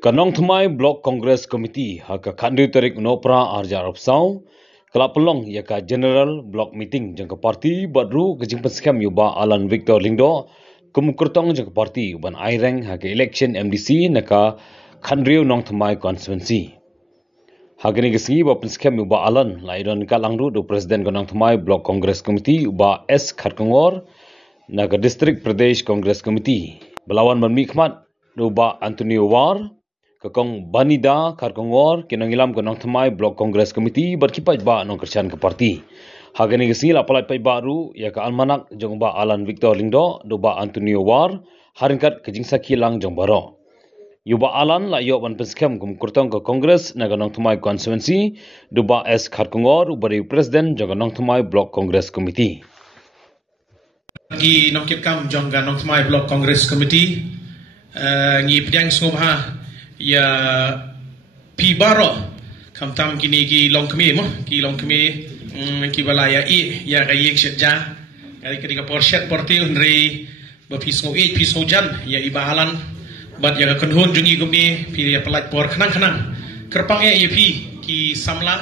Kanong Thmai Block Congress Committee haka khandu tarik nopra arja rapsau kala pelong ya ka General Block Meeting jangka parti badru kejing penskam yuba Alan Victor Lingdo kumukurtong jangka parti uban aireng haka election MDC naka khandriu nong Thmai constituency. Hagani gesingi ba penskam yuba Alan lairon ka langru do President Kanong Thmai Block Congress Committee uba S Kharkongor naka District Pradesh Congress Committee belawan manmi khmat uba Anthony War kakong Banida Kharkongor kinangilam kanong Thmai Block Congress Committee berkipai ba nong kerjaan ke parti. Hagani gesini lapalai pai baru ya ka almanak jong ba Alan Victor Lingdo do ba Antonio War haringkat kejing sakilang jong baro. Yuba Alan la yo ban peskem kum kurtong ke Congress na kanong Thmai constituency do ba S Kharkongor ubari president jong kanong Thmai Block Congress Committee. Gi nong kam jong kanong Thmai Block Congress Committee ngi pediang sungha ya pi baro kam tam kini ki long kemi ki balaya i ya ga yek shetja kali ketika porshet porti unri ba pi so jan ya ibalan bat ya kunhun jungi gumni pi ya pelat por khanang kerpang ya pi ki samla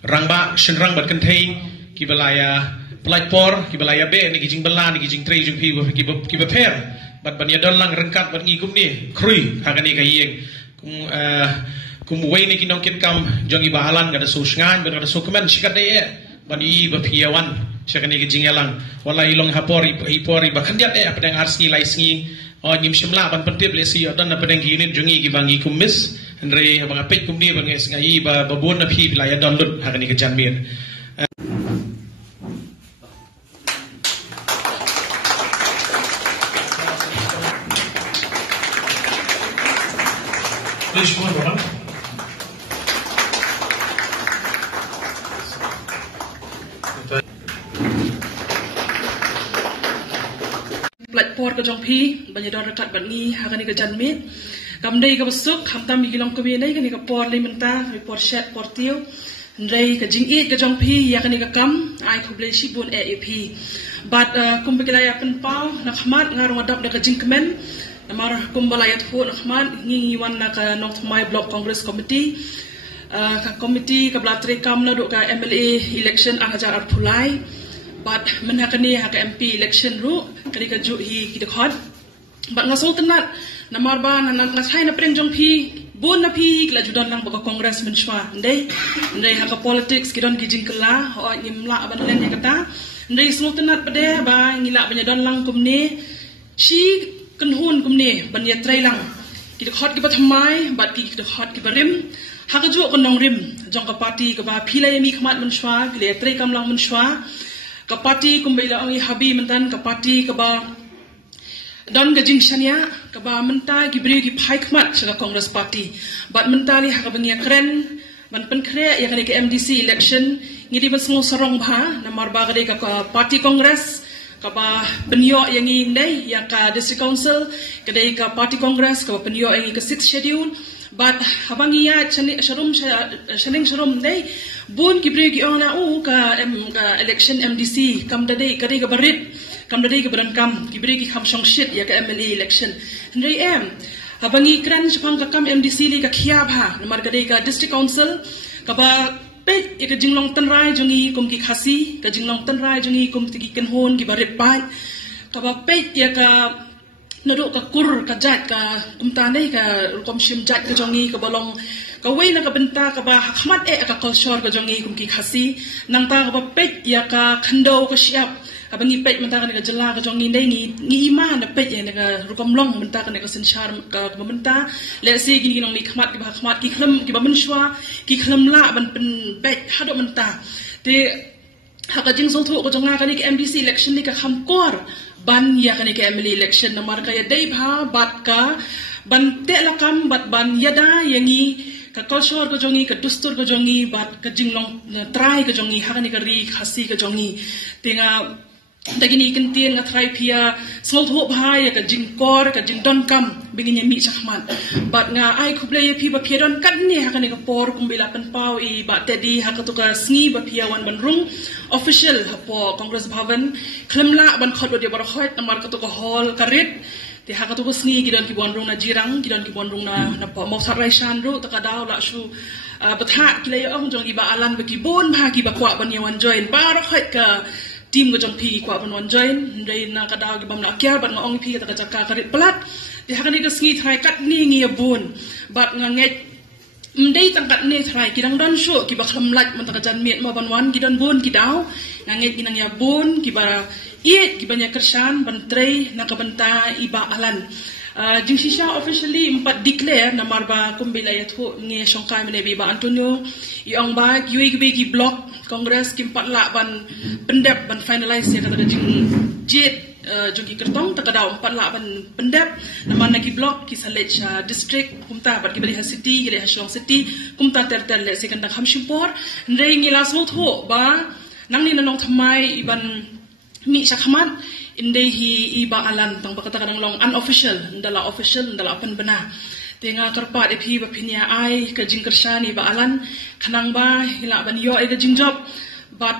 rangba shenrang bat kenthei ki balaya pelat por ki balaya be ni jing bala ni jing trei jung pi ki ba per bat ban ya lang rengkat bat ngi gumni krui hagani ga yek kumway ni kinong kam jong ibahalan kada susngan kada sukumen sikat de bani bapiawan siakani kijingalang wala ilong hapori bakandiat apedang arsi laisngi nyim simla ban pentip lesi odan apedang unit jongi gibangi kumis andre abang apet kumdi bang ngai babon na phi bilaya download hakani kejanmir Please go on. Platform ke jong pi banyak orang rekat bani hagani ke janmit kamdai ke besuk hamtam gilong ke binai kani ke por le menta por shet por tiu ndai ke jingit ke jong pi ya kani ke kam ai kublai shibun AAP but kumbekilaya penpau nak khmat ngarung adap de ke jingkemen namar kumbalayat hu nakhman ngingiwan na ka North Thmai Block Congress Committee ka committee ka blatre kam na do ka MLA election ang hajar arpulai but menhakani ha ka MP election ru kali ka ju hi kidekhot but ngasol tenat namar ba na ngasai na preng jong phi bon na phi kla judan lang ba congress menshwa ndai ha ka politics kidon gijing kala ho nyimla ban len ya kata ndai smol tenat pade ba ngila banyadan lang kumne shi kenhun kumne ban ya trailang kita khot ki bathmai bat ki kita khot ki barim ha ka ju konong rim jong ka party ka ba philai mi khmat menshwa kile trai kam lang menshwa ka party kumbela ang habi mentan ka party ka ba don ga jingshania ka ba menta ki bri ki phai khmat sa congress party bat mentali ha ka bangya kren ban pen kre ya ka MDC election ngidi ban semua sarong ba namar ba ka party congress kaba penyo yang ini yang ka district council kedai ka party congress kaba penyo yang ke 6th schedule but habang iya sharing dai bun kibre ki ona ka election MDC kam dai kadai ka barit kam dai ka baran kam kibre ki kham shong shit ya ka MLA election ndai habang i kran chapang ka kam MDC li ka khia bha namar kadai ka district council kaba pet ika jinglong tanrai jongi kum ki khasi ka jinglong tanrai jongi kum ki kenhon ki barit pat ka ba pet ya ka nodo ka kur ka jat ka kum tanai ka kom shim jat ka jongi ka balong ka wei na ka benta ka ba khmat ka culture ka jongi kum ki khasi nang ta ka ba pet ya ka khando ka siap abangi pet menta ka jela ka jongi ndai ni ima na pet ya ka rukom long menta ka senchar ka menta le si gini nong mi khmat ki khlam ki ba menshwa ki khlam la ban pen pet hado menta te haka jing song thu ko jonga ka ni MDC election ni ka kham kor ban ya ka ni MLA election na mar ka ya dai bha bat ka ban te lakam bat ban yada yangi ka culture ko jongi ka dustur ko jongi bat ka jinglong try ka jongi haka ni ka ri khasi ka jongi tinga dagini kentien nga try pia small hope hai ka jingkor ka jingdon kam bingin mi chakman but nga ai kuble pi ba piadon kan ni ha kan ka por kumbila pan pau I ba tedi ha ka to ka sngi ba pia wan ban rung official ha po congress bhavan khlemla ban khot dia bar khot namar ka to ka hall ka rit Di hak tu sni gidan ki bonrung na jirang gidan ki bonrung na mau sarai shandru takadaw la shu betha ki lay ong jong iba alan bagi bon ha ki ba kwa ban yawan join parok hai ka tim ga jong pi kwa ban wan join dei na kadaw gi bam na kya ban ngong pi ta ka karit pelat di hak ni da sni thai kat ni ngi bun bat nganget mdei tangkat ne thrai kidang don shu ki ba khlamlat man ta jan miet ma ban wan gidan bun ki daw nganget ginang ya bun ki ba iet ki banya kersan bantrei na kabanta iba alan jing sisha officially empat declare na marba kumbila yatho nge shongkai mene biba Antonio iong ba yui gi block congress ki empat la ban pendep ban finalize ya kata jing jet jungi kertong takadaw empat la ban pendep na mana ki block ki salej district kumta bat ki bali city ki Shillong city kumta ter le second dak hamshimpor ndrei ngilas mo tho ba nangni nanong thamai iban mi sakhaman indai hi iba alan tang bakata kadang long unofficial ndala official ndala pen bena tenga karpat epi bapinia ai ka jingkersan iba alan khanang ba hila ban yo ga jingjop but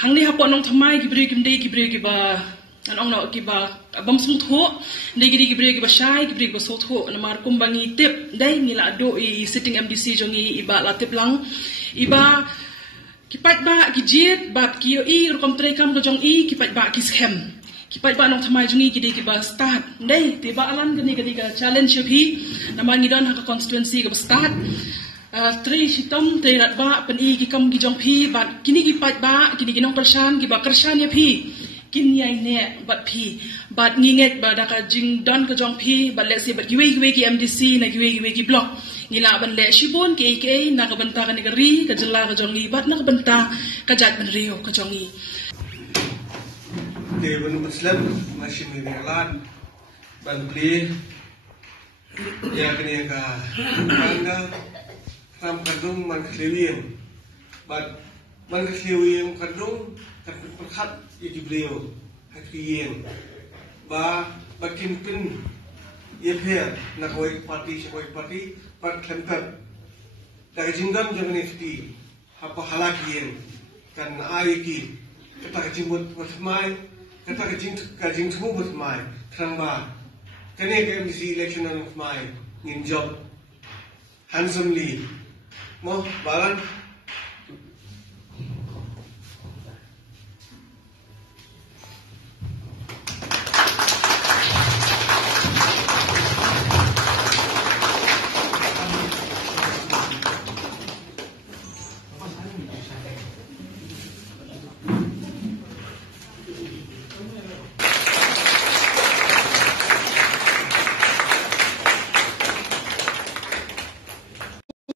hangni hapo nong thamai gibri gimdei gibri giba anong na giba bam smut ho ndai gibri giba shai gibri giba sot ho namar kumbangi tip dai nila do I sitting MDC jongi iba la tip lang iba kipat ba kijet bat kiyo I rukom trekam do jong I kipat ba kiskem kipat ba nong thamai jungi gidi kiba start ndai tiba alan gani ga challenge phi naman ngidon ha constituency ga start tri sitom te rat ba pen I ki kam gi jong phi bat kini kipat ba kini ginong persan ki ba kersan ya phi kin yai ne bat phi bat nginget ba da ka jing don ka jong phi bat le se bat giwe ki MDC na giwe ki block nila ban le shibon ke na ka banta ka negeri ka jela ka jongi bat na ka banta ka jat ban rio ka jongi de ban muslim masih miralan ban beli ya kini ka bangga ram kadung man khlewieng bat man khlewieng kadung kat perkhat ya beliau hakien ba bakin pin ya pher na koi parti pat klempat dari jinggam jangan ifti apa halakien kan aiki kata kejimut bersemai kata kejing tubuh bersemai terang ba kene ke misi election of my in job handsomely mo balan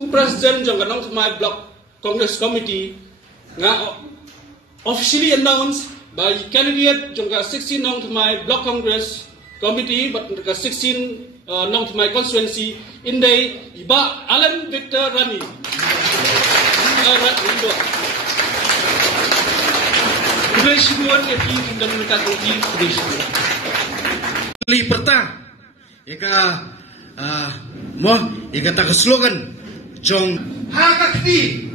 President jong kanong my block Congress committee nga officially announced by candidate jong ka 16 nong my block Congress committee but ka 16 nong my constituency inday iba Alan Victor Rani Presiden epi indang nakatuki presiden li perta ika mo ika ta slogan jong hakakti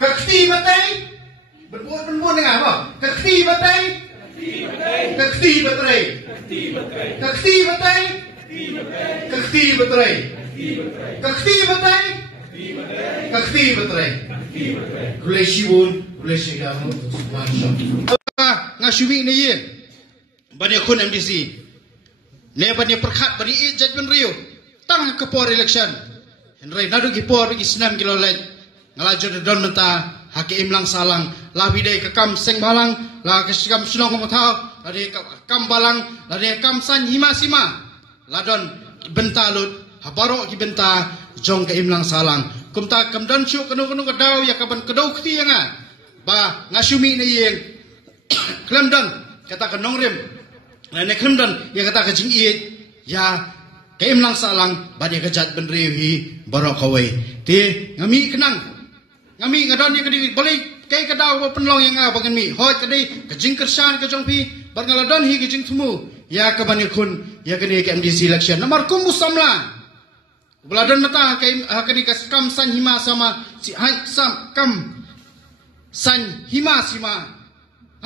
kakti batay berbuat dengan apa kakti batay kulesiwon kulesigamu ngasuwi na yin banyak kun MDC ne banyak perkhat bani ijat ben rio tang ke por election henry nadu ki por ki senam kilo lain ngalajo don menta hakim lang salang la bidai ke kam seng balang la ke kam sunong ko thau la de kam balang la de kam san hima sima la don bentalut habaro ki benta jong ke imlang salang kumta kam don chu kanu kadaw ya kaban kadaw khti nga ba ngasumi ne yeng klemdon kata kanong rim ne klemdon ya kata ka jing iet ya ke imlang salang ba de kajat ben rewi baro kawai ti ngami kenang ngami ngadon ni kadi balik kay kadaw penlong yang nga bangan mi hoi kadi kajing kersan ka jong pi bar ngaladon hi kajing tumu ya kabani kun ya kadi ke MDC election nomor kum musamla beladan mata kay hakani kas kam san hima sama si hai sam kam san hima sima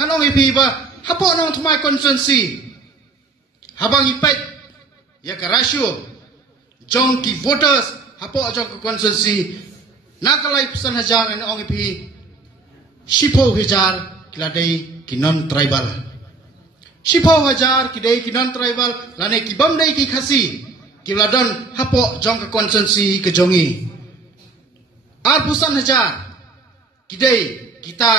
anong ipi ba hapo nang thmai constituency habang ipet ya ka ratio jong ki voters hapo jong ka constituency nakalai pesan hajar anong ipi shipo hajar kiladai ki non tribal shipo hajar kidai ki non tribal lane ki bamdai ki khasi ki ladon hapo jong ka constituency ke jongi ar pusan hajar kidai kita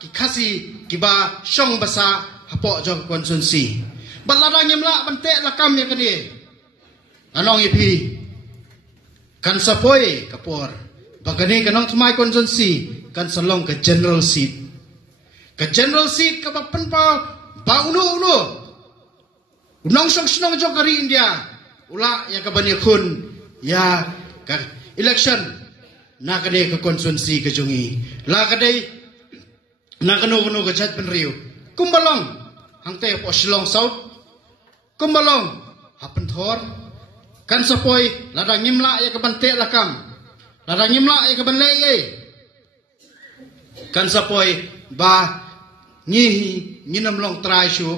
ki khasi ki ba shong basa hapo jong constituency balada nyemla bante lakam ya kani anong ipi kan sapoi kapor bagani kanong thmai constituency kan salong ke general seat ka bapen pa ba uno unong snong jong kari India ula ya ka bani khun ya ka election na kade ka constituency ke jongi la kade na kano ka jat penriu kumbalong hangte po Shillong South kumbalong hapen thor kan sapoi ladang nyimla ya ka bante lakam ladang nyimla ya ka ban le kan sapoi ba ngi nyinam long trai shu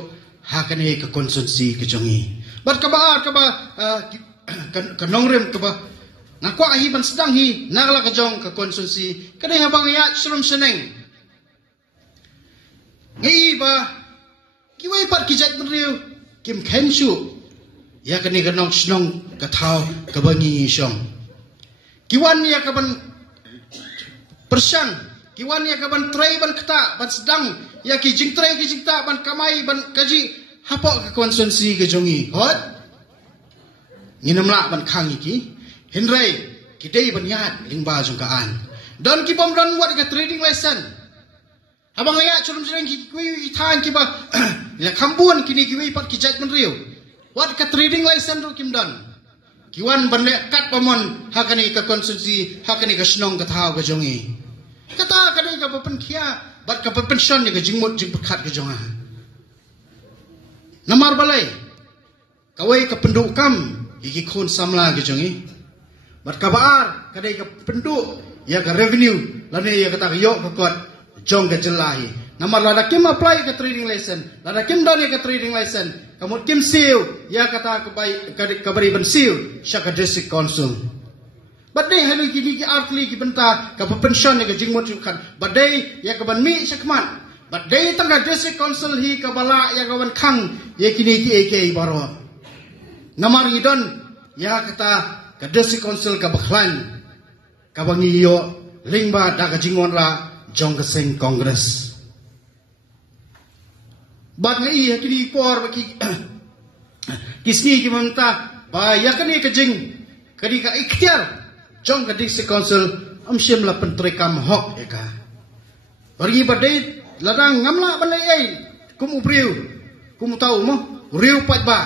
hakane ka constituency ke jongi bat ka ba kan nongrem ka ba ngakwa hi ban sedang hi nagla ka jong ka constituency kadai habang ya shrum seneng ngi ba kiwai pat kijat meriu kim khenshu ya kani kanong snong ka thau ka bangi shong kiwan ya ka ban persang kiwan ya ka ban trai ban kata ban sedang ya ki jing trai ki jingta ban kamai ban kaji hapo ka constituency ke jongi hot nginamla ban khang iki hinrai kidai ban yat lingba jongkaan don ki bom don wat ka trading license abang ya churum jeng ki kui than ki ba ya khambun kini ki pat ki jat man riu wat ka trading license ro kim dan kiwan ban le kat pamon hakani ka constituency hakani ka snong ka thau ka jongi kata kadai ka papen khia bat ka pension ni ka jingmut jing pakhat ka jonga namar balai kawai ka penduk kam iki khon samla ka jongi bat ka baar kadai ka penduk ya ka revenue lane ya kata yo ka kot jong ka jelahi namar lada kim apply ka trading license lada kim dane ka trading license kamut kim seal ya kata ka bai ka bari ban seal syaka district council badai halu ki artli ki benta ka pension ni ka jingmut kan badai ya ka ban mi sakman badai tangga district council hi ka bala ya ka ban khang ye kini ki ek baro namar idon ya kata ka district council ka bakhlan ka bangi yo lingba da ka jingon la jong keseng kongres bat ngai kini por baki kisni ki mamta ba yakani ka jing kadi ka ikhtiar jong ka district council amshim la pentre kam hok eka bagi badai ladang ngamla balai ai kum upriu kum tau mo riu pat ba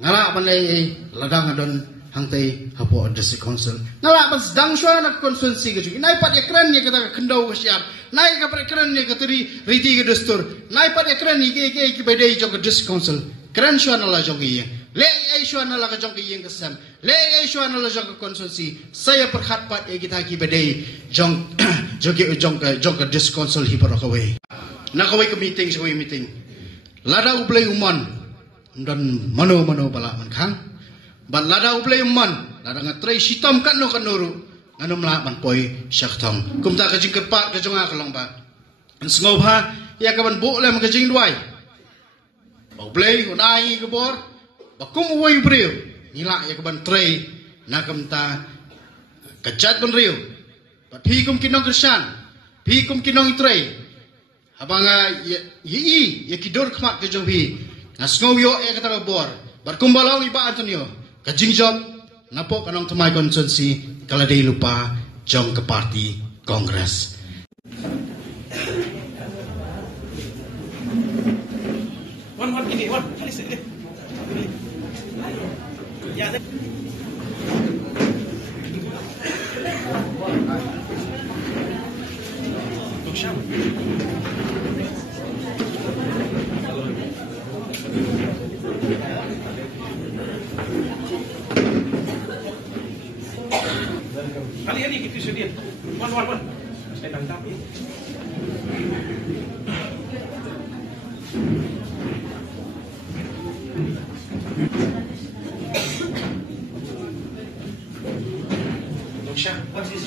ngala balai ai ladang adon hangtai hapo district council ngala ban sedang shwa na constituency ke ju nai pat ekran ni kata khendau ka siap nai ka ekran ni ka teri riti ke dastur nai pat ekran ni ke bedai jong district council kran shwa na la jong ye le ai shwa na la ka jong ye kesam le ai shwa na la jong constituency saya perkhat pat e kita ki bedai jong jong ka district council hi par ka we na ka we ka meeting sa we meeting lada uplay umon dan mano bala man khang ban lada uplay man lada ngatrai sitam kan no kanuru anu mla ban poi syaktong kumta ka jing kepat ka jonga kalong ba an sngop ha ya ka ban bo le ka jing duai ba uplay unai ka bor ba kum woi breu nila ya ka ban trai na kamta ka jat ban riu ba thi kum kinong kristian phi kum kinong trai habanga yi ya kidor khmat ka jong phi ngasngau yo e ka ta bor bar kumbalong iba Antonio kajing job napo kanong thmai constituency kaladai lupa jong ke parti kongres one ini ya kali ini gitu sedih one Saya tangkap ini. What is